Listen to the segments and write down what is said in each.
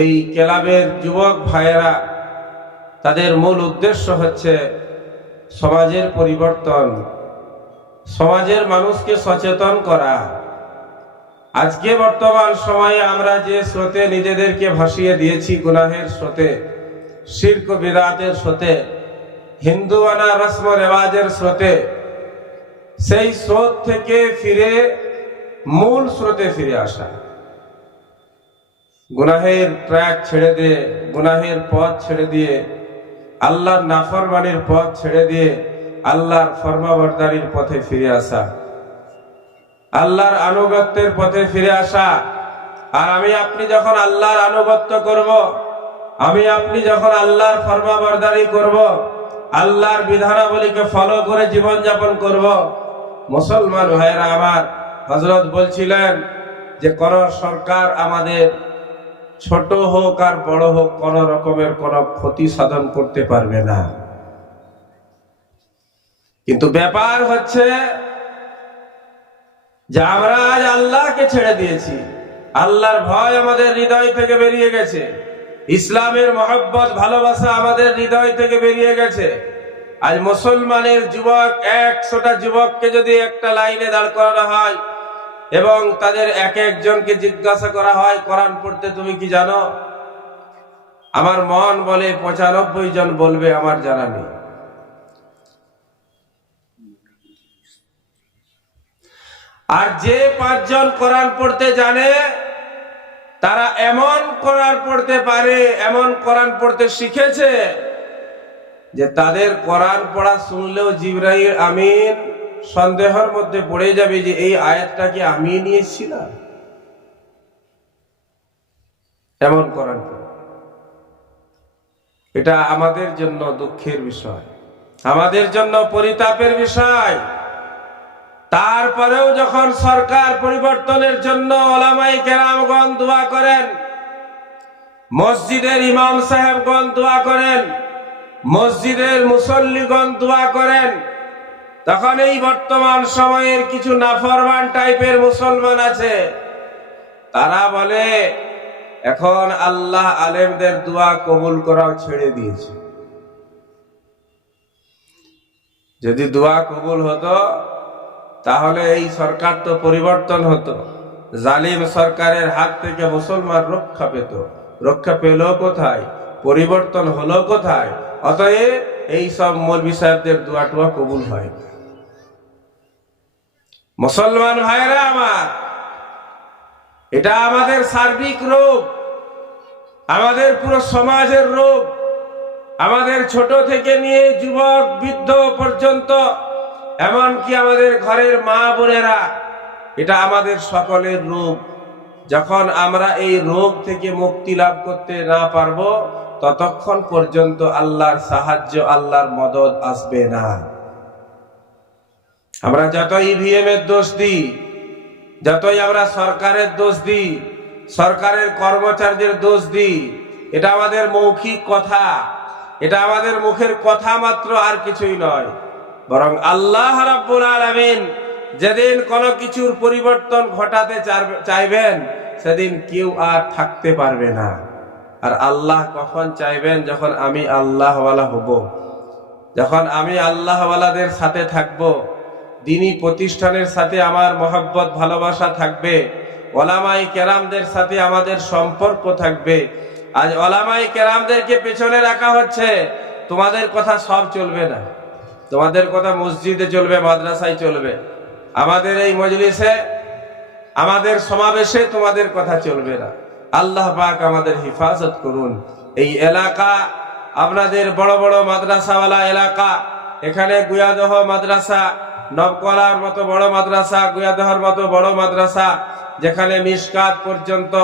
এই ক্লাবের যুবক ভাইয়েরা, তাদের মূল উদ্দেশ্য হচ্ছে সমাজের পরিবর্তন, সমাজের মানুষকে সচেতন করা। আজকে বর্তমান সময়ে আমরা যে স্রোতে নিজেদেরকে ভাসিয়ে দিয়েছি গুনাহের স্রোতে, শির্ক বিরাতের স্রোতে হিন্দুয়ানা রসম রেওয়াজের স্রোতে, সেই স্রোত থেকে ফিরে মূল স্রোতে ফিরে আসা। গুনাহের ট্র্যাক ছেড়ে দিয়ে, গুনাহের পথ ছেড়ে দিয়ে, আল্লাহর নাফরমানির পথ ছেড়ে দিয়ে আল্লাহর ফরমাবরদারির পথে ফিরে আসা। আল্লাহর আনুগত্যের পথে ফিরে আসা। আর আমি, আপনি যখন আল্লাহর আনুগত্য করব, আমি, আপনি যখন আল্লাহর ফরমাবরদারি করব, আল্লাহর বিধানাবলীকে ফলো করে জীবন যাপন করব, মুসলমান ভাইরা আমার হজরত বলছিলেন যে কোন সরকার আমাদের ছোট হোক আর বড় হোক, কোন রকমের কোন ক্ষতি সাধন করতে পারবে না। কিন্তু ব্যাপার হচ্ছে, যে আমরা আজ আল্লাহকে ছেড়ে দিয়েছি। আল্লাহর ভয় আমাদের হৃদয় থেকে বেরিয়ে গেছে। ইসলামের মহব্বত, ভালোবাসা আমাদের হৃদয় থেকে বেরিয়ে গেছে। আজ মুসলমানের যুবক, একশোটা যুবককে যদি একটা লাইনে দাঁড় করানো হয় এবং তাদের এক একজনকে জিজ্ঞাসা করা হয়, কোরআন পড়তে তুমি কি জানো? আমার মন বলে, পঁচানব্বই জন বলবে, আমার জানা নেই। আর যে পাঁচজন কোরআন পড়তে জানে, তারা এমন কোরআন পড়তে পারে, এমন কোরআন পড়তে শিখেছে, যে তাদের কোরআন পড়া শুনলেও জিব্রাহিম আমিন সন্দেহের মধ্যে পড়ে যাবে যে এই আয়াতটা কি আমি নিয়েছিলাম। এমন কোরআন পড়ে। এটা আমাদের জন্য দুঃখের বিষয়। আমাদের জন্য পরিতাপের বিষয়। তারপরেও যখন সরকার পরিবর্তনের জন্য ওলামাই কেরামগণ দোয়া করেন, মসজিদের ইমাম সাহেবগণ দোয়া করেন, মসজিদের মুসল্লিগণ দোয়া করেন তখন এই বর্তমান সময়ের কিছু নাফরমান টাইপের মুসলমান আছে। তারা বলে, এখন আল্লাহ আলেমদের দোয়া কবুল করাও ছেড়ে দিয়েছে। যদি দোয়া কবুল হতো, তাহলে এই সরকার তো পরিবর্তন হতো। জালিম সরকারের হাত থেকে মুসলমান রক্ষা পেত। রক্ষা পেল কোথায়? পরিবর্তন হলো কোথায়? অতএব এই সব মৌলবি সাহেবদের দোয়া টোয়া কবুল হয়। মুসলমান ভাইরা আমার, এটা আমাদের সার্বিক রোগ, আমাদের পুরো সমাজের রোগ। আমাদের ছোট থেকে নিয়ে যুবক, বৃদ্ধ পর্যন্ত, এমনকি আমাদের ঘরের মা বোনেরা, এটা আমাদের সকলের রোগ। যখন আমরা এই রোগ থেকে মুক্তি লাভ করতে না পারব, ততক্ষণ পর্যন্ত আল্লাহর সাহায্য, আল্লাহর মদত আসবে না। আমরা যতই ইভিএম এর দোষ দিই, যতই আমরা সরকারের দোষ দিই, সরকারের কর্মচারীদের দোষ দিই, এটা আমাদের মৌখিক কথা। এটা আমাদের মুখের কথা মাত্র আর কিছুই নয়। বরং আল্লাহ রাব্বুল আলামিন যেদিন কোনো কিছুর পরিবর্তন ঘটাতে চাইবেন, সেদিন কেউ আর থাকতে পারবে না। আর আল্লাহ কখন চাইবেন যখন আমি আল্লাহওয়ালা হব? যখন আমি আল্লাহওয়ালাদের সাথে থাকব দিনী প্রতিষ্ঠানের সাথে আমার মহব্বত, ভালোবাসা থাকবে। ওলামাই কেরামদের সাথে আমাদের সম্পর্ক থাকবে। আজ ওলামাই কেরামদেরকে পেছনে রাখা হচ্ছে। তোমাদের কথা সব চলবে না। তোমাদের কথা মসজিদে চলবে, মাদ্রাসায় চলবে। আমাদের এই মজলিসে, আমাদের সমাবেশে তোমাদের কথা চলবে না। আল্লাহ পাক আমাদের হিফাজত করুন। এই এলাকা, আপনাদের বড় বড় মাদ্রাসাওয়ালা এলাকা, এখানে গুয়াদহ মাদ্রাসা নবকলার মতো বড় মাদ্রাসা, গুয়াদহর মতো বড় মাদ্রাসা, যেখানে মিসকাত পর্যন্ত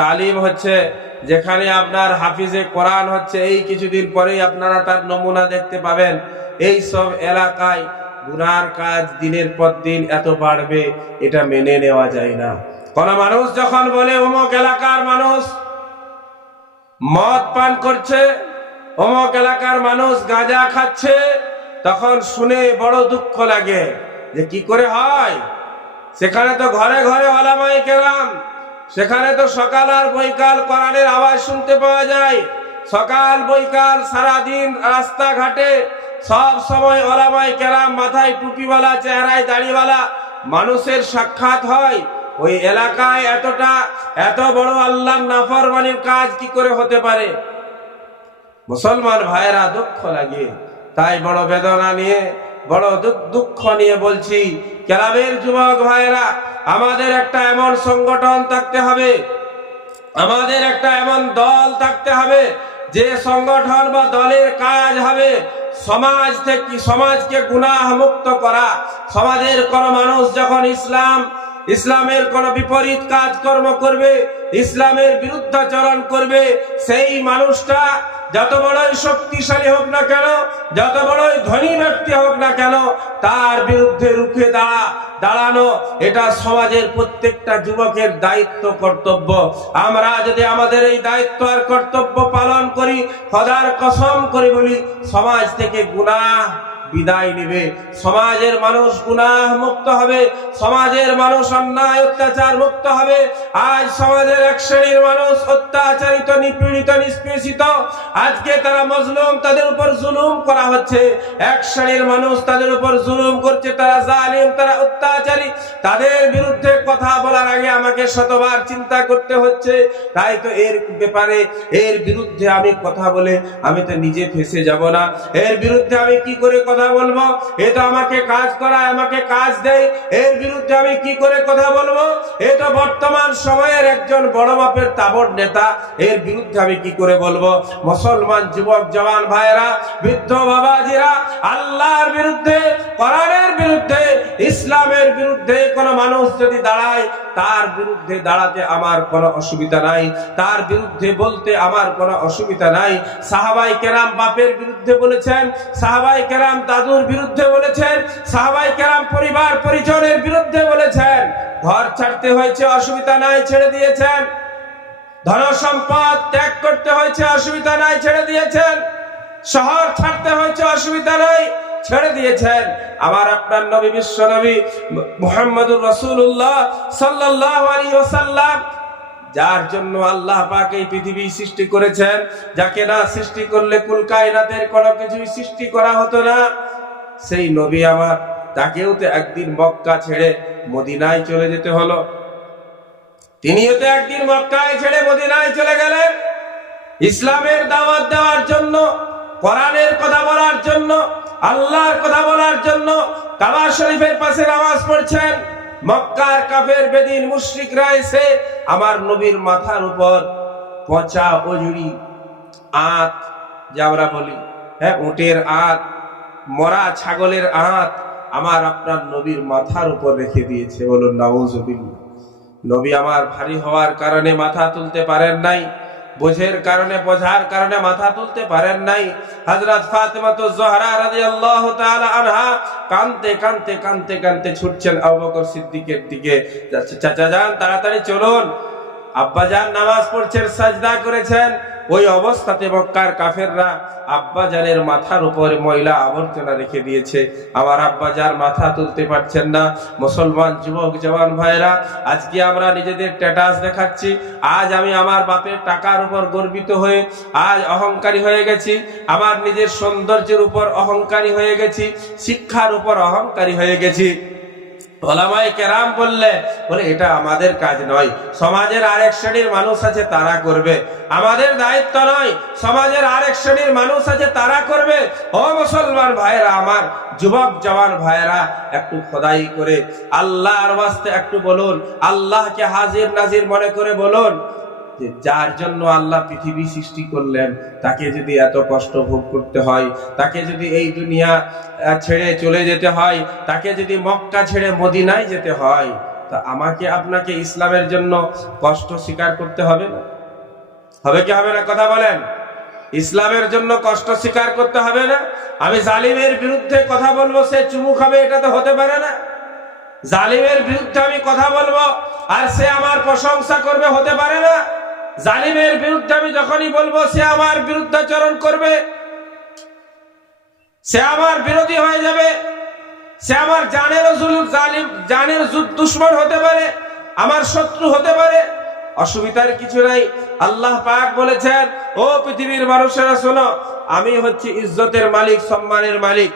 তালিম হচ্ছে, যেখানে আপনার হাফিজে কোরআন হচ্ছে, এই কিছুদিন পরেই আপনারা তার নমুনা দেখতে পাবেন। এই সব এলাকায় গুনার কাজ দিনের পর দিন এত বাড়বে, এটা মেনে নেওয়া যায় না। কোন মানুষ যখন বলে, অমুক এলাকার মানুষ মদ পান করছে, অমুক এলাকার মানুষ গাঁজা খাচ্ছে তখন শুনে বড় দুঃখ লাগে যে কি করে হয়? সেখানে তো ঘরে ঘরে ওলামাই কেরাম, সেখানে তো সকাল আর বৈকাল কোরআনের আওয়াজ শুনতে পাওয়া যায়। সকাল বৈকাল সারাদিন রাস্তাঘাটে সব সময় ওলামাই কেরাম মাথায় টুপিওয়ালা, চেহারায় দাড়িওয়ালা মানুষের সাক্ষাৎ হয়। ওই এলাকায় এতটা, এত বড় আল্লাহ নাফরমানির কাজ কি করে হতে পারে? মুসলমান ভাইরা দুঃখ লাগে। তাই বড় বেদনা নিয়ে, বড় দুঃখ নিয়ে বলছি, ক্লাবের যুবক ভাইরা আমাদের একটা এমন সংগঠন থাকতে হবে, আমাদের একটা এমন দল থাকতে হবে, যে সংগঠন বা দলের কাজ হবে সমাজ থেকে, সমাজকে গুনাহ মুক্ত করা। সমাজের কোন মানুষ যখন ইসলাম, ইসলামের কোন বিপরীত কাজকর্ম করবে, ইসলামের বিরুদ্ধাচরণ করবে, সেই মানুষটা যত বড়ই শক্তিশালী হোক না কেন, যত বড়ই ধনী ব্যক্তি হোক না কেন, তার বিরুদ্ধে রুখে দাঁড়া, দাঁড়ানো, এটা সমাজের প্রত্যেকটা যুবকের দায়িত্ব, কর্তব্য। আমরা যদি আমাদের এই দায়িত্ব আর কর্তব্য পালন করি, খদার কসম করে বলি, সমাজ থেকে গুনাহ বিদায় নেবে। সমাজের মানুষ গুনাহ মুক্ত হবে, সমাজের মানুষ অন্যায় অত্যাচার মুক্ত হবে। আজ সমাজের এক শ্রেণির মানুষ অত্যাচারিত, নিপীড়িত, নিষ্পেষিত। আজকে তারা মজলুম, তাদের উপর জুলুম করা হচ্ছে। এক শ্রেণির মানুষ তাদের উপর জুলুম করছে, তারা জালিম, তারা অত্যাচারী। তাদের বিরুদ্ধে কথা বলার আগে আমাকে শতবার চিন্তা করতে হচ্ছে। তাই তো এর ব্যাপারে, এর বিরুদ্ধে আমি কথা বলে আমি তো নিজে ফেসে যাব না। এর বিরুদ্ধে আমি কি করে কথা বলব? এ তো আমাকে কাজ করায়, আমাকে কাজ দেয়। এর বিরুদ্ধে আমি কি করে কথা বলব? এ তো বর্তমান সময়ের একজন বড় মাপের তাবড় নেতা। এর বিরুদ্ধে আমি কি করে বলব? মুসলমান যুবক জওয়ান ভাইরা বৃদ্ধ বাবাজিরা, আল্লাহর বিরুদ্ধে, কোরআনের বিরুদ্ধে, ইসলামের বিরুদ্ধে কোন মানুষ যদি দাঁড়ায়, তার বিরুদ্ধে দাঁড়াতে আমার কোনো অসুবিধা নাই। তার বিরুদ্ধে বলতে আমার কোনো অসুবিধা নাই। সাহাবাই কেরাম বাপের বিরুদ্ধে বলেছেন, সাহাবাই কেরাম দাদুর বিরুদ্ধে বলেছেন, সাহাবাই কেরাম পরিবার, পরিজনের বিরুদ্ধে বলেছেন, ঘর ছাড়তে হয়েছে, অসুবিধা নাই, ছেড়ে দিয়েছেন। ধন সম্পদ ত্যাগ করতে হয়েছে, অসুবিধা নাই, ছেড়ে দিয়েছেন। শহর ছাড়তে হয়েছে, অসুবিধা নাই, ছেড়ে দিয়েছেন। আবার আপনার নবী, বিশ্ব নবী, মুহাম্মদুর রাসূলুল্লাহ সাল্লাল্লাহু আলাইহি ওয়াসাল্লাম যার জন্য আল্লাহ পাক এই পৃথিবী সৃষ্টি করেছেন, যাকে না সৃষ্টি করলে কুল কায়নাতের কোনো কিছুই সৃষ্টি করা হতো না। সেই নবী আমার, তাকেও তো একদিন মক্কা ছেড়ে মদিনায় চলে যেতে হলো। তিনিও তো একদিন মক্কায় ছেড়ে মদিনায় চলে গেলেন। ইসলামের দাওয়াত দেওয়ার জন্য, কোরআনের কথা বলার জন্য, আল্লাহর কথা বলার জন্য কাবা শরীফের পাশে নামাজ পড়ছেন। মক্কার কাফের বেদিন মুশরিকরা এসে আমার নবীর মাথার উপর পচা অজুড়ি আত, যে আমরা বলি হ্যাঁ উটের আত, মরা ছাগলের আত আমার আপনার নবীর মাথার উপর রেখে দিয়েছে। বলুন নবী আমার ভারী হওয়ার কারণে মাথা তুলতে পারেন নাই। বোঝের কারণে, বোঝার কারণে মাথা তুলতে পারেন নাই। হজরত ফাতেমা তো জোহরা রাদিয়াল্লাহু তাআলা আনহা কানতে কানতে কানতে কানতে ছুটছেন আবু বকর সিদ্দিকের দিকে। চাচা যান, তাড়াতাড়ি চলুন। আব্বা যান নামাজ পড়ছেন, সাজদা করেছেন। ওই অবস্থাতে মক্কার কাফেররা আব্বাজানের মাথার উপরে ময়লা আবর্জনা রেখে দিয়েছে। আমার আব্বা যার মাথা তুলতে পারছেন না। মুসলমান যুবক, জওয়ান ভাইরা আজকে আমরা নিজেদের স্ট্যাটাস দেখাচ্ছি। আজ আমি আমার বাপের টাকার উপর গর্বিত হয়ে, আজ অহংকারী হয়ে গেছি। আমার নিজের সৌন্দর্যের উপর অহংকারী হয়ে গেছি। শিক্ষার উপর অহংকারী হয়ে গেছি। ওলামায়ে কেরাম বললে, বলে, এটা আমাদের কাজ নয়। সমাজের আরেক শ্রেণির মানুষ আছে, তারা করবে। আমাদের দায়িত্ব নয়, সমাজের আরেক শ্রেণির মানুষ আছে, তারা করবে। ও মুসলমান ভাইরা আমার যুবক জওয়ান ভাইরা একটু খোদাই করে আল্লাহর বাস্তে একটু বলুন, আল্লাহকে হাজির নাজির মনে করে বলুন যে যার জন্য আল্লাহ পৃথিবী সৃষ্টি করলেন, তাকে যদি এত কষ্ট ভোগ করতে হয়, তাকে যদি এই দুনিয়া ছেড়ে চলে যেতে হয়, তাকে যদি মক্কা ছেড়ে মদিনায় যেতে হয়, তা আমাকে আপনাকে ইসলামের জন্য কষ্ট স্বীকার করতে হবে না? হবে কি হবে না? কথা বলেন। ইসলামের জন্য কষ্ট স্বীকার করতে হবে না? আমি জালিমের বিরুদ্ধে কথা বলব, সে চুমু খাবে এটা তো হতে পারে না। জালিমের বিরুদ্ধে আমি কথা বলব, আর সে আমার প্রশংসা করবে, হতে পারে না। জালিমের বিরুদ্ধে আমি যখনই বলব, সে আমার বিরুদ্ধাচরণ করবে। সে আমার বিরোধী হয়ে যাবে। সে আমার জানের জুলুম, জানের দুশ্মন হতে পারে, আমার শত্রু হতে পারে। অসুবিধার কিছু নাই। আল্লাহ পাক বলেছেন, ও পৃথিবীর মানুষেরা শোনো, আমি হচ্ছি ইজ্জতের মালিক, সম্মানের মালিক।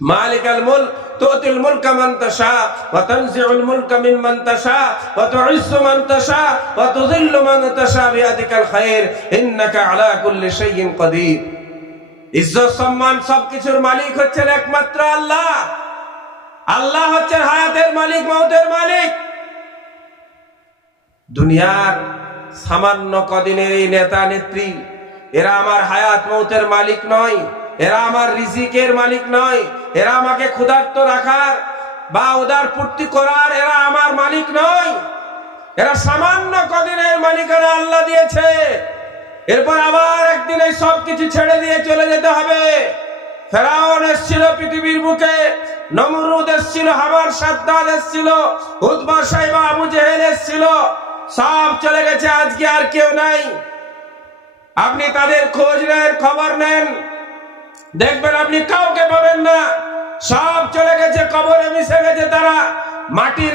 مالك الملك تؤتي الملك من تشاء وتنزع الملك ممن تشاء وتعز من تشاء وتذل من تشاء بيدك الخير انك على كل شيء قدير ইজ্জত সম্মান সবকিছুর মালিক হচ্ছেন একমাত্র আল্লাহ আল্লাহ হচ্ছেন হায়াতের মালিক মৌতের মালিক দুনিয়ার সামান্য কদিনের এই নেতা নেত্রী এরা আমার হায়াত মৌতের মালিক নয় এরা আমার রিজিকের মালিক নয়, এরা আমাকে ক্ষুধার্ত রাখার বা উদার পূর্তি করার এরা আমার মালিক নয়। এরা সামান্য কদিনের মালিকানা আল্লাহ দিয়েছে। এরপর আবার একদিন এই সব কিছু ছেড়ে দিয়ে চলে যেতে হবে। পৃথিবীর নমরুদ সব চলে গেছে, আজকে আর কেউ নাই। আপনি তাদের খোঁজ নেন, খবর নেন। দেখবেন আপনি কাউকে পাবেন না। সব চলে গেছে কবরে মিশে গেছে তারা। মাটির